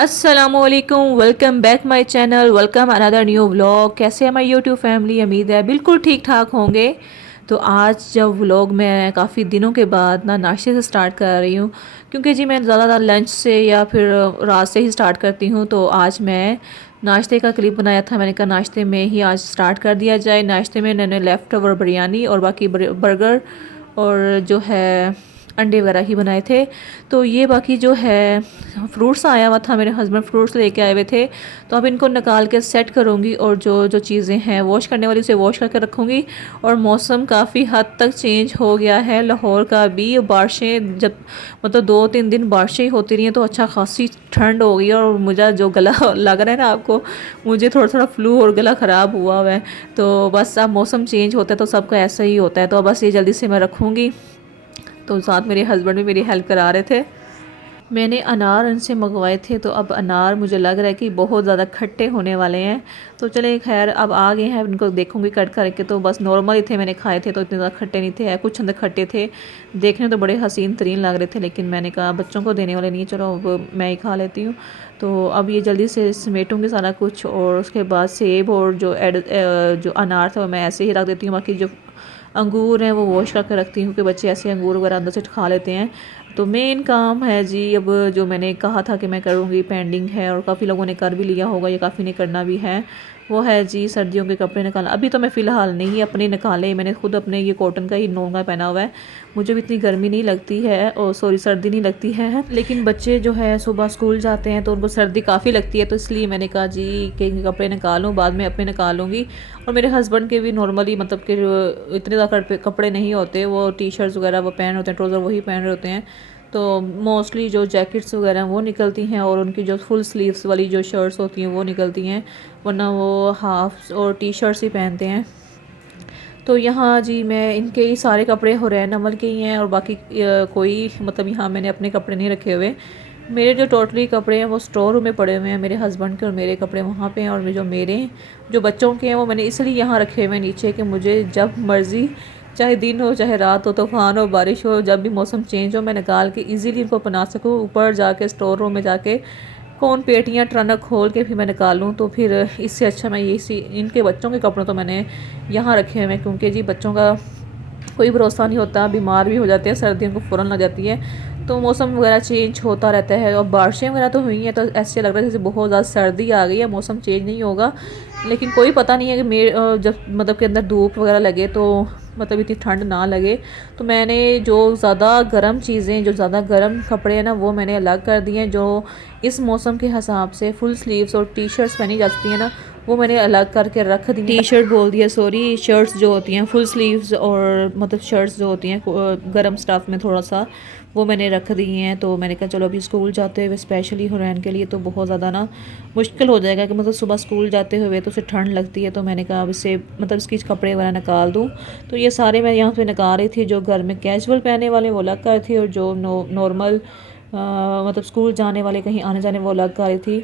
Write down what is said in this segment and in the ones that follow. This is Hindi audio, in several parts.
अस्सलामुअलैकुम, welcome back my channel, welcome another new vlog. कैसे है माय यूट्यूब फैमिली? उम्मीद है बिल्कुल ठीक ठाक होंगे। तो आज जब व्लॉग मैं काफ़ी दिनों के बाद ना नाश्ते से स्टार्ट कर रही हूँ, क्योंकि जी मैं ज़्यादातर लंच से या फिर रात से ही स्टार्ट करती हूँ। तो आज मैं नाश्ते का क्लिप बनाया था, मैंने कहा नाश्ते में ही आज स्टार्ट कर दिया जाए। नाश्ते में मैंने लेफ़्ट ओवर बिरयानी और बाकी बर्गर और जो है अंडे वगैरह ही बनाए थे। तो ये बाकी जो है फ्रूट्स आया हुआ था, मेरे हस्बैंड फ्रूट्स लेके आए हुए थे। तो अब इनको निकाल के सेट करूँगी और जो जो चीज़ें हैं वॉश करने वाली उसे वॉश करके रखूँगी। और मौसम काफ़ी हद तक चेंज हो गया है लाहौर का भी। बारिशें जब मतलब 2-3 दिन बारिशें होती रही हैं तो अच्छा खासी ठंड हो गई। और मुझे जो गला लग रहा है ना आपको, मुझे थोड़ा थोड़ा फ्लू और गला ख़राब हुआ हुआ है। तो बस अब मौसम चेंज होता है तो सबका ऐसा ही होता है। तो बस ये जल्दी से मैं रखूँगी। तो साथ मेरे हस्बैंड भी मेरी हेल्प करा रहे थे। मैंने अनार इनसे मंगवाए थे, तो अब अनार मुझे लग रहा है कि बहुत ज़्यादा खट्टे होने वाले हैं। तो चले खैर अब आ गए हैं, इनको देखूंगी कट करके। तो बस नॉर्मल ही थे, मैंने खाए थे तो इतने ज़्यादा खट्टे नहीं थे, कुछ अंदर खट्टे थे। देखने तो बड़े हसीन तरीन लग रहे थे, लेकिन मैंने कहा बच्चों को देने वाले नहीं, चलो अब मैं ही खा लेती हूँ। तो अब ये जल्दी से समेटूँगी सारा कुछ और उसके बाद सेब और जो अनार था वो मैं ऐसे ही रख देती हूँ। बाकी जो अंगूर हैं वो वॉश करके रखती हूँ कि बच्चे ऐसे अंगूर वगैरह अंदर से खा लेते हैं। तो मेन काम है जी अब जो मैंने कहा था कि मैं करूँगी पेंडिंग है, और काफ़ी लोगों ने कर भी लिया होगा, ये काफ़ी ने करना भी है। वो है जी सर्दियों के कपड़े निकालना। अभी तो मैं फ़िलहाल नहीं अपने निकाले, मैंने खुद अपने ये कॉटन का ही नोंगा पहना हुआ है। मुझे भी इतनी गर्मी नहीं लगती है और सॉरी सर्दी नहीं लगती है, लेकिन बच्चे जो है सुबह स्कूल जाते हैं तो उनको सर्दी काफ़ी लगती है। तो इसलिए मैंने कहा जी कि कपड़े निकालूँ, बाद में अपने निकालूँगी। और मेरे हस्बैंड के भी नॉर्मली मतलब कि इतने ज़्यादा कपड़े नहीं होते, वो टी शर्ट्स वगैरह वो पहन होते हैं, ट्राउज़र वही पहन रहे होते हैं। तो मोस्टली जो जैकेट्स वगैरह वो निकलती हैं और उनकी जो फुल स्लीव्स वाली जो शर्ट्स होती हैं वो निकलती हैं, वरना वो हाफ और टी शर्ट्स ही पहनते हैं। तो यहाँ जी मैं इनके ही सारे कपड़े हुरैन अमल के ही हैं, और बाकी कोई मतलब यहाँ मैंने अपने कपड़े नहीं रखे हुए। मेरे जो टोटली कपड़े हैं वो स्टोर रूम में पड़े हुए हैं, मेरे हस्बैंड के और मेरे कपड़े वहाँ पे हैं। और जो मेरे जो बच्चों के हैं वो मैंने इसलिए यहाँ रखे हुए हैं नीचे, कि मुझे जब मर्ज़ी, चाहे दिन हो चाहे रात हो, तूफ़ान हो बारिश हो, जब भी मौसम चेंज हो, मैं निकाल के इजीली इनको पहना सकूँ। ऊपर जाके स्टोर रूम में जाके कौन पेटियाँ ट्रनक खोल के फिर मैं निकालूँ, तो फिर इससे अच्छा मैं ये इनके बच्चों के कपड़े तो मैंने यहाँ रखे हुए हैं, क्योंकि जी बच्चों का कोई भरोसा नहीं होता, बीमार भी हो जाते हैं, सर्दियों को फ़ौरन लग जाती है। तो मौसम वगैरह चेंज होता रहता है, और बारिशें वगैरह तो हुई हैं तो ऐसे लग रहा है जैसे बहुत ज़्यादा सर्दी आ गई है। मौसम चेंज नहीं होगा, लेकिन कोई पता नहीं है कि जब मतलब के अंदर धूप वगैरह लगे तो मतलब इतनी ठंड ना लगे। तो मैंने जो ज़्यादा गर्म चीज़ें, जो ज़्यादा गर्म कपड़े हैं ना, वो मैंने अलग कर दिए हैं। जो इस मौसम के हिसाब से फुल स्लीव्स और टी शर्ट्स पहनी जा सकती हैं ना, वो मैंने अलग करके रख दी। टी शर्ट बोल दिया, सॉरी, शर्ट्स जो होती हैं फुल स्लीव्स और मतलब शर्ट्स जो होती हैं गर्म स्टफ़ में थोड़ा सा, वो मैंने रख दी हैं। तो मैंने कहा चलो अभी स्कूल जाते हुए स्पेशली हुरैन के लिए तो बहुत ज़्यादा ना मुश्किल हो जाएगा, कि मतलब सुबह स्कूल जाते हुए तो उसे ठंड लगती है। तो मैंने कहा अब इससे मतलब इसकी कपड़े वगैरह निकाल दूँ। तो ये सारे मैं यहाँ पे निकाल रही थी। जो घर में कैजुअल पहनने वाले वो अलग कर थी, और जो नॉर्मल मतलब स्कूल जाने वाले, कहीं आने जाने, वो अलग कर रही थी।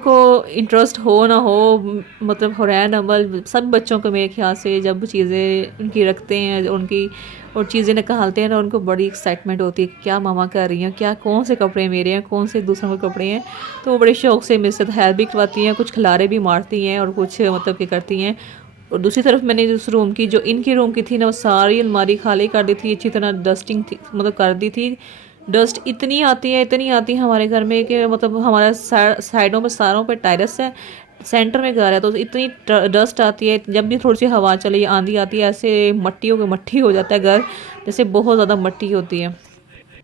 को इंटरेस्ट हो ना हो, मतलब हुरैन अमल सब बच्चों को मेरे ख्याल से जब चीज़ें उनकी रखते हैं उनकी और चीज़ें निकालते हैं ना, उनको बड़ी एक्साइटमेंट होती है कि क्या मामा कर रही हैं, क्या कौन से कपड़े मेरे हैं, कौन से दूसरों के कपड़े हैं। तो वो बड़े शौक से मेरे साथ हेल्प भी करवाती हैं, कुछ खिलारे भी मारती हैं और कुछ मतलब कि करती हैं। और दूसरी तरफ मैंने उस रूम की जो इनकी रूम की थी ना, वो सारी अलमारी खाली कर दी थी, अच्छी तरह डस्टिंग थी, मतलब कर दी थी। डस्ट इतनी आती है हमारे घर में कि मतलब हमारे साइडों में सारों पे टेरेस है, सेंटर में घर है, तो इतनी डस्ट आती है। जब भी थोड़ी सी हवा चली आंधी आती है ऐसे मट्टी हो जाता है घर, जैसे बहुत ज़्यादा मट्टी होती है।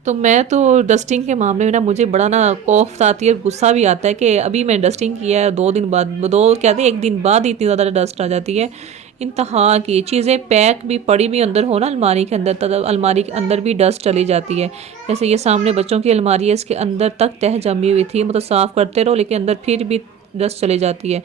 तो मैं तो डस्टिंग के मामले में ना, मुझे बड़ा ना कौफ आती है, गुस्सा भी आता है कि अभी मैं डस्टिंग किया है, 2 दिन बाद, दो कहते हैं 1 दिन बाद इतनी ज़्यादा डस्ट आ जाती है। इंतहा की चीज़ें पैक भी पड़ी भी अंदर हो ना अलमारी के अंदर, तब अलमारी के अंदर भी डस्ट चली जाती है। जैसे ये सामने बच्चों की अलमारी है, इसके अंदर तक तह जमी हुई थी, मतलब साफ़ करते रहो लेकिन अंदर फिर भी डस्ट चली जाती है।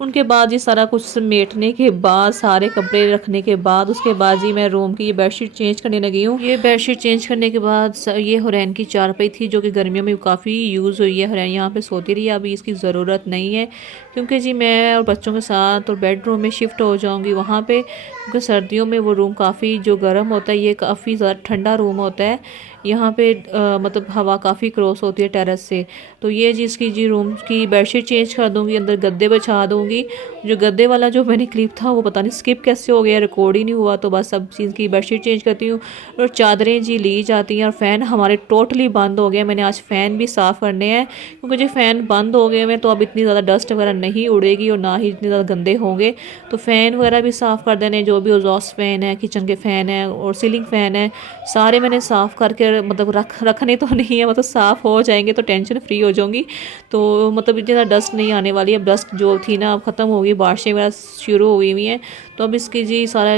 उनके बाद ये सारा कुछ समेटने के बाद, सारे कपड़े रखने के बाद, उसके बाद जी मैं रूम की ये बेडशीट चेंज करने लगी हूँ। ये बेडशीट चेंज करने के बाद ये हुरैन की चारपाई थी जो कि गर्मियों में काफ़ी यूज़ हुई है, हुरैन यहाँ पे सोती रही है, अभी इसकी ज़रूरत नहीं है क्योंकि जी मैं और बच्चों के साथ और बेडरूम में शिफ्ट हो जाऊँगी वहाँ पर, क्योंकि सर्दियों में वो रूम काफ़ी जो गर्म होता है, ये काफ़ी ज़्यादा ठंडा रूम होता है। यहाँ पे मतलब हवा काफ़ी क्रॉस होती है टेरेस से। तो ये जी इसकी जी रूम की बेडशीट चेंज कर दूँगी, अंदर गद्दे बिछा दूँगी। जो गद्दे वाला जो मैंने क्लिप था वो पता नहीं स्किप कैसे हो गया, रिकॉर्ड ही नहीं हुआ, तो बस सब चीज़ की बेडशीट चेंज करती हूँ। और चादरें जी ली जाती हैं, और फ़ैन हमारे टोटली बंद हो गए। मैंने आज फ़ैन भी साफ़ करने हैं क्योंकि जो फ़ैन बंद हो गए हैं तो अब इतनी ज़्यादा डस्ट वगैरह नहीं उड़ेगी और ना ही इतने ज़्यादा गंदे होंगे। तो फ़ैन वगैरह भी साफ़ कर देने, जो भी एग्जॉस्ट फ़ैन है, किचन के फ़ैन है और सीलिंग फ़ैन है, सारे मैंने साफ़ करके मतलब रखने तो नहीं है, मतलब साफ़ हो जाएंगे तो टेंशन फ्री हो जाऊंगी। तो मतलब इतनी ज़्यादा डस्ट नहीं आने वाली। अब डस्ट जो थी ना अब ख़त्म होगी, बारिशें वगैरह शुरू हो गई हुई हैं, तो अब इसकी जी सारा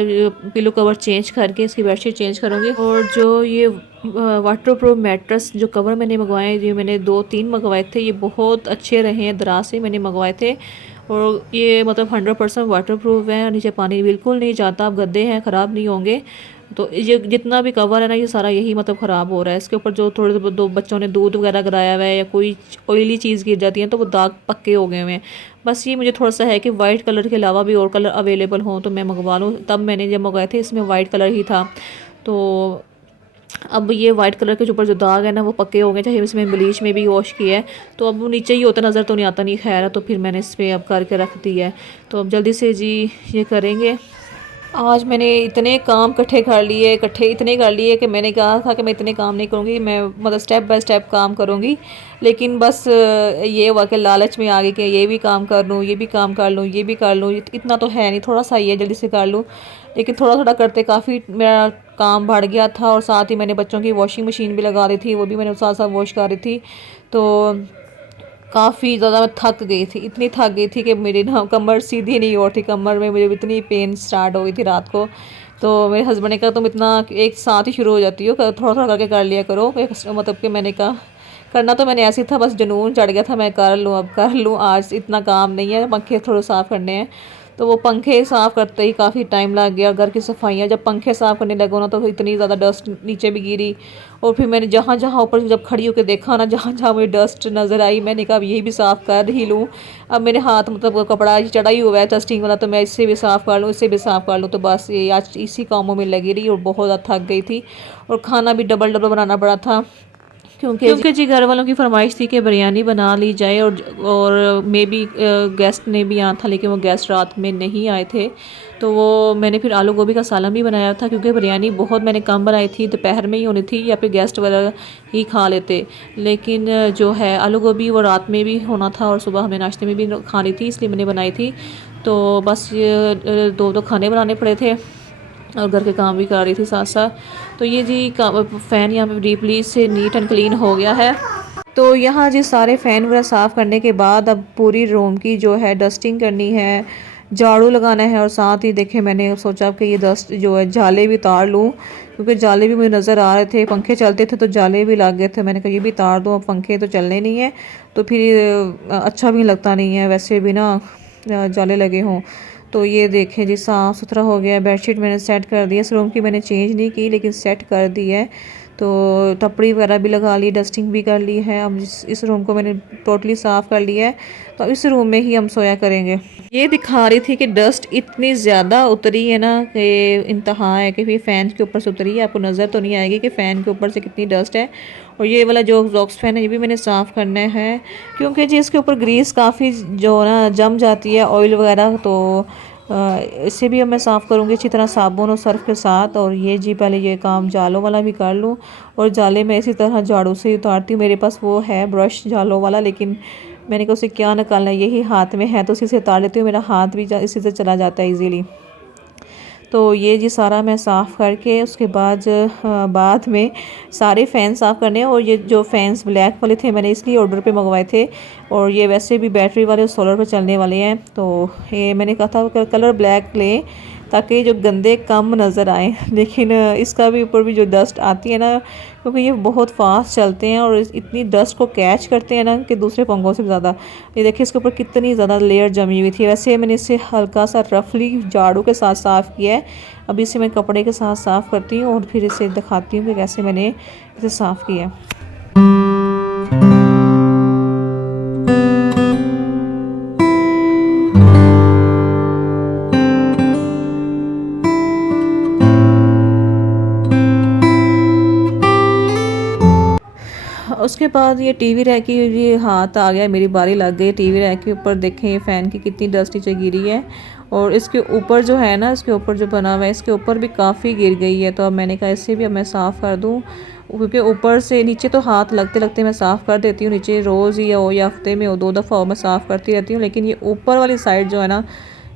पिलो कवर चेंज करके इसकी बेडशीट चेंज करूँगी। और जो ये वाटर प्रूफ मैट्रेस जो कवर मैंने मंगवाए, ये मैंने 2-3 मंगवाए थे, ये बहुत अच्छे रहे हैं, दराज से मैंने मंगवाए थे। और ये मतलब 100% वाटर प्रूफ है, नीचे पानी बिल्कुल नहीं जाता, अब गद्दे हैं ख़राब नहीं होंगे। तो ये जितना भी कवर है ना, ये सारा यही मतलब ख़राब हो रहा है। इसके ऊपर जो थोड़े दो बच्चों ने दूध वगैरह कराया हुआ है या कोई ऑयली चीज़ गिर जाती है तो वो दाग पक्के हो गए हुए हैं। बस ये मुझे थोड़ा सा है कि वाइट कलर के अलावा भी और कलर अवेलेबल हों तो मैं मंगवा लूँ। तब मैंने जब मंगवाए थे इसमें वाइट कलर ही था, तो अब ये वाइट कलर के ऊपर जो दाग है ना वो पक्के हो गए, चाहे इसमें ब्लीच में भी वॉश किया है, तो अब वो नीचे ही होता, नज़र तो नहीं आता, नहीं खैर, तो फिर मैंने इस पर अब करके रख दिया है। तो अब जल्दी से जी ये करेंगे। आज मैंने इतने काम इकट्ठे इतने कर लिए कि मैंने कहा था कि मैं इतने काम नहीं करूँगी, मैं मतलब स्टेप बाय स्टेप काम करूँगी। लेकिन बस ये हुआ कि लालच में आ गई कि ये भी काम कर लूँ, ये भी काम कर लूँ, ये भी कर लूँ। इतना तो है नहीं, थोड़ा सा ही है, जल्दी से कर लूँ। लेकिन थोड़ा थोड़ा करते काफ़ी मेरा काम बढ़ गया था। और साथ ही मैंने बच्चों की वॉशिंग मशीन भी लगा दी थी, वो भी मैंने साथ साथ वॉश कर रही थी। तो काफ़ी ज़्यादा मैं थक गई थी, इतनी थक गई थी कि मेरी ना कमर सीधी नहीं हो रही थी, कमर में मुझे इतनी पेन स्टार्ट हो गई थी रात को। तो मेरे हस्बैंड ने कहा तुम इतना एक साथ ही शुरू हो जाती हो, थोड़ा थोड़ा करके कर लिया करो। मतलब कि मैंने कहा करना तो मैंने ऐसे ही था, बस जुनून चढ़ गया था, मैं कर लूँ, अब कर लूँ, आज इतना काम नहीं है, पंखे थोड़े साफ़ करने हैं। तो वो पंखे साफ़ करते ही काफ़ी टाइम लग गया। घर की सफाइयाँ जब पंखे साफ़ करने लगो ना तो इतनी ज़्यादा डस्ट नीचे भी गिरी। और फिर मैंने जहाँ जहाँ ऊपर जब खड़ी होकर देखा ना, जहाँ जहाँ मुझे डस्ट नज़र आई, मैंने कहा अब यही भी साफ़ कर ही लूँ। अब मेरे हाथ मतलब कपड़ा चढ़ा ही हुआ है डस्टिंग वाला, तो मैं इससे भी साफ़ कर लूँ, इससे भी साफ़ कर लूँ। तो बस ये आज इसी कामों में लगी रही और बहुत ज़्यादा थक गई थी। और खाना भी डबल डबल बनाना पड़ा था क्योंकि जी घर वालों की फरमाइश थी कि बिरयानी बना ली जाए। और मे बी गेस्ट ने भी आना था, लेकिन वो गेस्ट रात में नहीं आए थे। तो वो मैंने फिर आलू गोभी का सालन भी बनाया था, क्योंकि बिरयानी बहुत मैंने कम बनाई थी, दोपहर में ही होनी थी या फिर गेस्ट वगैरह ही खा लेते। लेकिन जो है आलू गोभी वो रात में भी होना था और सुबह हमें नाश्ते में भी खानी थी, इसलिए मैंने बनाई थी। तो बस ये दो खाने बनाने पड़े थे और घर के काम भी कर रही थी साथ साथ। तो ये जी फ़ैन यहाँ पे डीपली से नीट एंड क्लीन हो गया है। तो यहाँ जी सारे फ़ैन वगैरह साफ़ करने के बाद अब पूरी रूम की जो है डस्टिंग करनी है, झाड़ू लगाना है। और साथ ही देखें मैंने सोचा कि ये डस्ट जो है जाले भी उतार लूँ, क्योंकि जाले भी मुझे नज़र आ रहे थे, पंखे चलते थे तो जाले भी लग गए थे। मैंने कहा ये भी उतार दूँ, अब पंखे तो चलने नहीं है तो फिर अच्छा भी लगता नहीं है वैसे भी ना जाले लगे हों। तो ये देखें जी साफ़ सुथरा हो गया। बेडशीट मैंने सेट कर दी है, इस रूम की मैंने चेंज नहीं की लेकिन सेट कर दी है। तो टपड़ी वगैरह भी लगा ली, डस्टिंग भी कर ली है। अब इस रूम को मैंने टोटली साफ़ कर लिया है, तो इस रूम में ही हम सोया करेंगे। ये दिखा रही थी कि डस्ट इतनी ज़्यादा उतरी है ना कि इंतहा है, कि फिर फ़ैन के ऊपर से उतरी है। आपको नज़र तो नहीं आएगी कि फ़ैन के ऊपर से कितनी डस्ट है। और ये वाला जो एग्जॉस्ट फ़ैन है ये भी मैंने साफ़ करना है, क्योंकि जी इसके ऊपर ग्रीस काफ़ी जो ना जम जाती है, ऑयल वगैरह। तो इसे भी अब मैं साफ़ करूँगी अच्छी तरह साबुन और सर्फ के साथ। और ये जी पहले ये काम जालों वाला भी कर लूँ। और जाले में इसी तरह झाड़ू से उतारती हूँ। मेरे पास वो है ब्रश जालों वाला, लेकिन मैंने कहा उसे क्या निकालना है, यही हाथ में है तो इसी से उतार लेती हूँ। मेरा हाथ भी इसी से चला जाता है ईज़िली। तो ये जी सारा मैं साफ़ करके उसके बाद में सारे फ़ैन साफ़ करने हैं। और ये जो फ़ैन्स ब्लैक वाले थे मैंने इसलिए ऑर्डर पे मंगवाए थे, और ये वैसे भी बैटरी वाले और सोलर पे चलने वाले हैं। तो ये मैंने कहा था कलर ब्लैक लें ताकि जो गंदे कम नज़र आए। लेकिन इसका भी ऊपर भी जो डस्ट आती है ना, क्योंकि ये बहुत फास्ट चलते हैं और इतनी डस्ट को कैच करते हैं ना कि दूसरे पंखों से ज़्यादा। ये देखिए इसके ऊपर कितनी ज़्यादा लेयर जमी हुई थी। वैसे मैंने इसे हल्का सा रफली झाड़ू के साथ साफ़ किया है। अभी इसे मैं कपड़े के साथ साफ़ करती हूँ और फिर इसे दिखाती हूँ कि कैसे मैंने इसे साफ़ किया। उसके बाद ये टीवी रैक की ये हाथ आ गया, मेरी बारी लग गई। टीवी रैक के ऊपर देखें ये फ़ैन की कितनी डस्ट नीचे गिरी है। और इसके ऊपर जो है ना, इसके ऊपर जो बना हुआ है इसके ऊपर भी काफ़ी गिर गई है। तो अब मैंने कहा इससे भी अब मैं साफ़ कर दूँ, क्योंकि ऊपर से नीचे तो हाथ लगते लगते मैं साफ़ कर देती हूँ। नीचे रोज़ ही या हफ्ते में 2 दफ़ा मैं साफ़ करती रहती हूँ। लेकिन ये ऊपर वाली साइड जो है ना,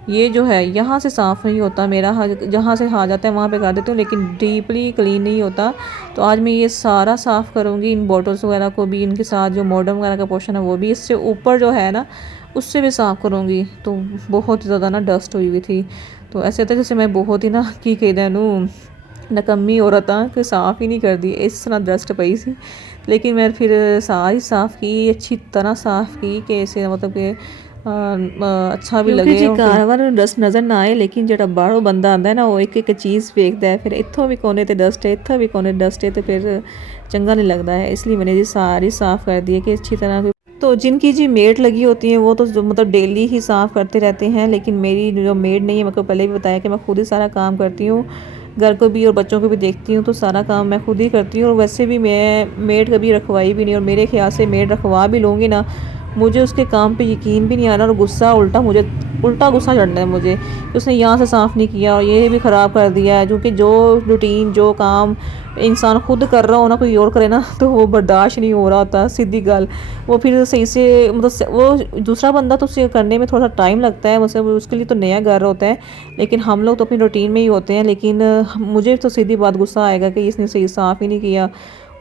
ये जो है यहाँ से साफ़ नहीं होता मेरा। जहाँ से आ जाता है वहाँ पे कर देती हूँ, लेकिन डीपली क्लीन नहीं होता। तो आज मैं ये सारा साफ़ करूँगी, इन बॉटल्स वगैरह को भी, इनके साथ जो मॉडर्न वगैरह का पोर्शन है वो भी, इससे ऊपर जो है ना उससे भी साफ़ करूँगी। तो बहुत ज़्यादा ना डस्ट हुई हुई थी। तो ऐसे होता है जैसे मैं बहुत ही ना की कहते नू नकम्मी औरत हाँ कि साफ़ ही नहीं कर दी, इस तरह डस्ट पई सी। लेकिन मैं फिर सारी साफ़ की, अच्छी तरह साफ़ की कि इसे मतलब कि अच्छा भी लगे। जी घर वालों डस्ट नज़र ना आए, लेकिन जो बाहरों बंदा आता है ना वो एक एक चीज़ फेंकता है, फिर इत्थों भी कोने ते डस्ट है, इत्थों भी कोने डस्ट है, तो फिर चंगा नहीं लगता है। इसलिए मैंने जी सारी साफ़ कर दी है कि अच्छी तरह। तो जिनकी जी मेड लगी होती है वो तो मतलब डेली ही साफ़ करते रहते हैं, लेकिन मेरी जो मेड नहीं है, मेरे को पहले भी बताया कि मैं खुद ही सारा काम करती हूँ, घर को भी और बच्चों को भी देखती हूँ। तो सारा काम मैं खुद ही करती हूँ। और वैसे भी मैं मेड कभी रखवाई भी नहीं, और मेरे ख्याल से मेड रखवा भी लूँगी ना, मुझे उसके काम पे यकीन भी नहीं आना, और गुस्सा उल्टा गुस्सा चढ़ना है मुझे कि उसने यहाँ से साफ़ नहीं किया और ये भी ख़राब कर दिया है। क्योंकि जो रूटीन जो काम इंसान खुद कर रहा हो ना, कोई और करे ना तो वो बर्दाश्त नहीं हो रहा होता, सीधी गल। वो फिर सही से मतलब वो दूसरा बंदा तो उसे करने में थोड़ा सा टाइम लगता है, मतलब उसके लिए तो नया घर होता है, लेकिन हम लोग तो अपनी रूटीन में ही होते हैं। लेकिन मुझे तो सीधी बात गुस्सा आएगा कि इसने सही साफ़ ही नहीं किया,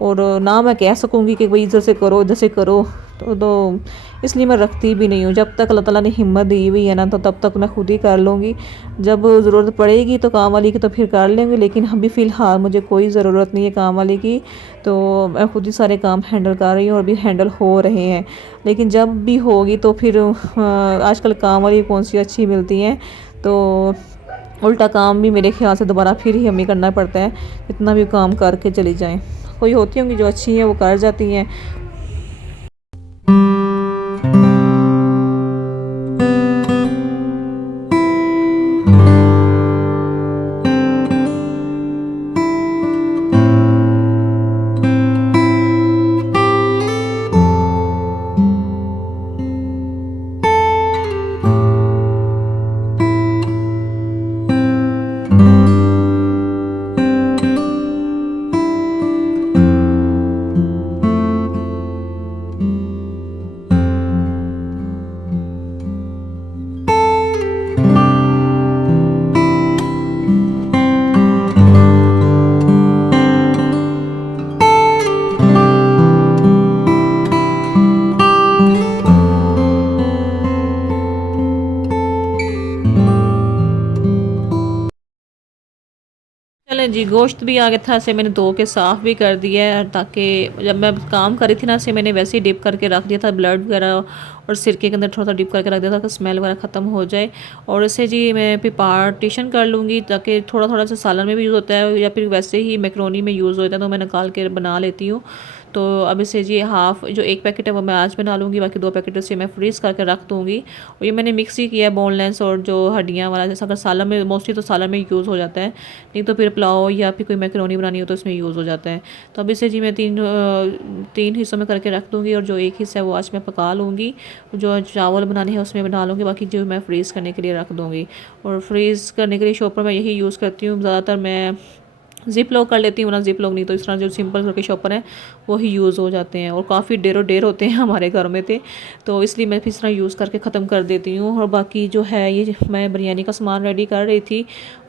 और ना मैं कह सकूँगी कि भाई इधर से करो इधर से करो। तो इसलिए मैं रखती भी नहीं हूँ। जब तक अल्लाह ताला ने हिम्मत दी हुई है ना, तो तब तक मैं खुद ही कर लूँगी। जब ज़रूरत पड़ेगी तो काम वाली की तो फिर कर लेंगे, लेकिन अभी फ़िलहाल मुझे कोई ज़रूरत नहीं है काम वाली की। तो मैं खुद ही सारे काम हैंडल कर रही हूँ और भी हैंडल हो रहे हैं। लेकिन जब भी होगी तो फिर आजकल काम वाली कौन सी अच्छी मिलती हैं, तो उल्टा काम भी मेरे ख्याल से दोबारा फिर ही हमें करना पड़ता है, इतना भी काम करके चली जाएँ। कोई होती होंगी जो अच्छी हैं वो कर जाती हैं। चलें जी, गोश्त भी आ गया था, इसे मैंने धो के साफ़ भी कर दिया है, ताकि जब मैं काम कर रही थी ना, इसे मैंने वैसे ही डिप करके रख दिया था, ब्लड वगैरह और सिरके के अंदर थोड़ा सा डिप करके रख दिया था कि स्मेल वगैरह ख़त्म हो जाए। और इसे जी मैं फिर पार्टीशन कर लूँगी, ताकि थोड़ा थोड़ा सा सालन में भी यूज़ होता है या फिर वैसे ही मैक्रोनी में यूज़ होता है, तो मैं निकाल के बना लेती हूँ। तो अब इसे जी हाफ़ जो एक पैकेट है वो मैं आज बना लूँगी, बाकी 2 पैकेट से मैं फ्रीज़ करके रख दूँगी। और ये मैंने मिक्स ही किया बोनलेस और जो हड्डियाँ वाला, जैसा अगर सालन में मोस्टली तो सालन में यूज़ हो जाता है, नहीं तो फिर पुलाव या फिर कोई मैकरोनी बनानी हो तो इसमें यूज़ हो जाता है। तो अब इसे जी मैं 3 हिस्सों में करके रख दूँगी और जो एक हिस्सा है वो आज मैं पका लूँगी। जो चावल बनाने हैं उसमें बना लूँगी, बाकी जो मैं फ्रीज़ करने के लिए रख दूँगी। और फ्रीज़ करने के लिए शॉपर मैं यही यूज़ करती हूँ ज़्यादातर। मैं ज़िप लॉक कर लेती हूँ, ना ज़िप लॉक नहीं तो इस तरह जो सिंपल करके शॉपर हैं वो ही यूज़ हो जाते हैं और काफ़ी ढेर होते हैं हमारे घर में थे, तो इसलिए मैं फिर इस तरह यूज़ करके ख़त्म कर देती हूँ। और बाकी जो है ये मैं बिरयानी का सामान रेडी कर रही थी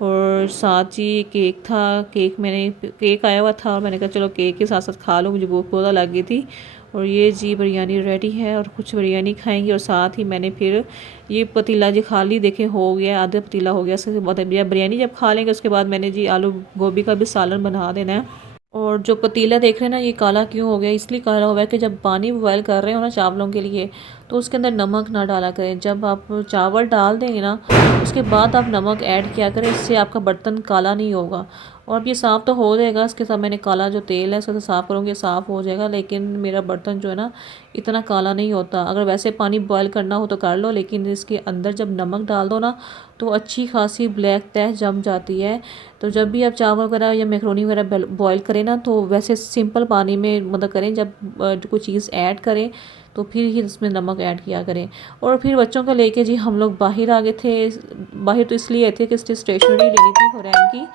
और साथ ही केक था। केक आया हुआ था और मैंने कहा चलो केक के साथ साथ खा लो, मुझे भूख बहुत लगी थी। और ये जी बिरयानी रेडी है और कुछ बिरयानी खाएंगे। और साथ ही मैंने फिर ये पतीला जी खाली देखे हो गया, आधा पतीला हो गया। उसके बाद बिरयानी जब खा लेंगे उसके बाद मैंने जी आलू गोभी का भी सालन बना देना है। और जो पतीला देख रहे हैं ना ये काला क्यों हो गया, इसलिए काला हुआ है कि जब पानी बॉयल कर रहे हो ना चावलों के लिए तो उसके अंदर नमक ना डाला करें। जब आप चावल डाल देंगे ना उसके बाद आप नमक ऐड किया करें, इससे आपका बर्तन काला नहीं होगा। और अब ये साफ़ तो हो जाएगा, इसके साथ मैंने काला जो तेल है उसको साफ़ करूँगी, साफ़ हो जाएगा। लेकिन मेरा बर्तन जो है ना इतना काला नहीं होता। अगर वैसे पानी बॉयल करना हो तो कर लो, लेकिन इसके अंदर जब नमक डाल दो ना तो अच्छी खासी ब्लैक तह जम जाती है। तो जब भी आप चावल वगैरह या मैक्रोनी वगैरह बॉयल करें ना तो वैसे सिंपल पानी में मतलब करें, जब कोई चीज़ ऐड करें तो फिर ही इसमें नमक ऐड किया करें। और फिर बच्चों को लेके जी हम लोग बाहर आ गए थे। बाहर तो इसलिए आए थे कि स्टेशनरी लेनी थी हुरैन की,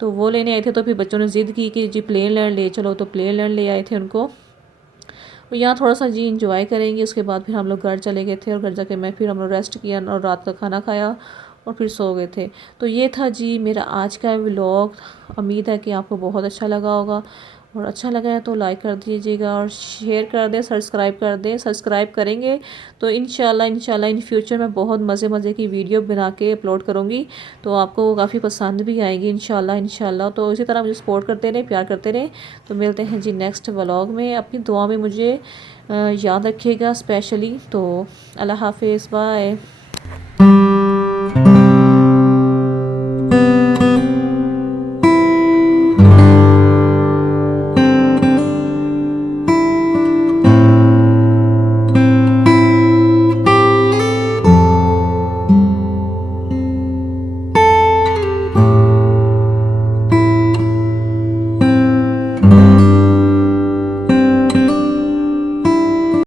तो वो लेने आए थे। तो फिर बच्चों ने ज़िद की कि जी प्लेन लैंड ले चलो, तो प्लेन लैंड ले आए थे उनको। और यहाँ थोड़ा सा जी इंजॉय करेंगे। उसके बाद फिर हम लोग घर चले गए थे और घर जाके फिर हम लोग रेस्ट किया और रात का खाना खाया और फिर सो गए थे। तो ये था जी मेरा आज का व्लॉग। उम्मीद है कि आपको बहुत अच्छा लगा होगा, और अच्छा लगा है तो लाइक कर दीजिएगा और शेयर कर दें, सब्सक्राइब कर दें। सब्सक्राइब करेंगे तो इंशाल्लाह इन फ्यूचर में बहुत मज़े की वीडियो बना के अपलोड करूँगी, तो आपको वो काफ़ी पसंद भी आएंगी इंशाल्लाह। तो इसी तरह मुझे सपोर्ट करते रहें, प्यार करते रहें। तो मिलते हैं जी नेक्स्ट व्लॉग में। अपनी दुआ में मुझे याद रखिएगा स्पेशली। तो अल्लाह हाफिज़, बाय।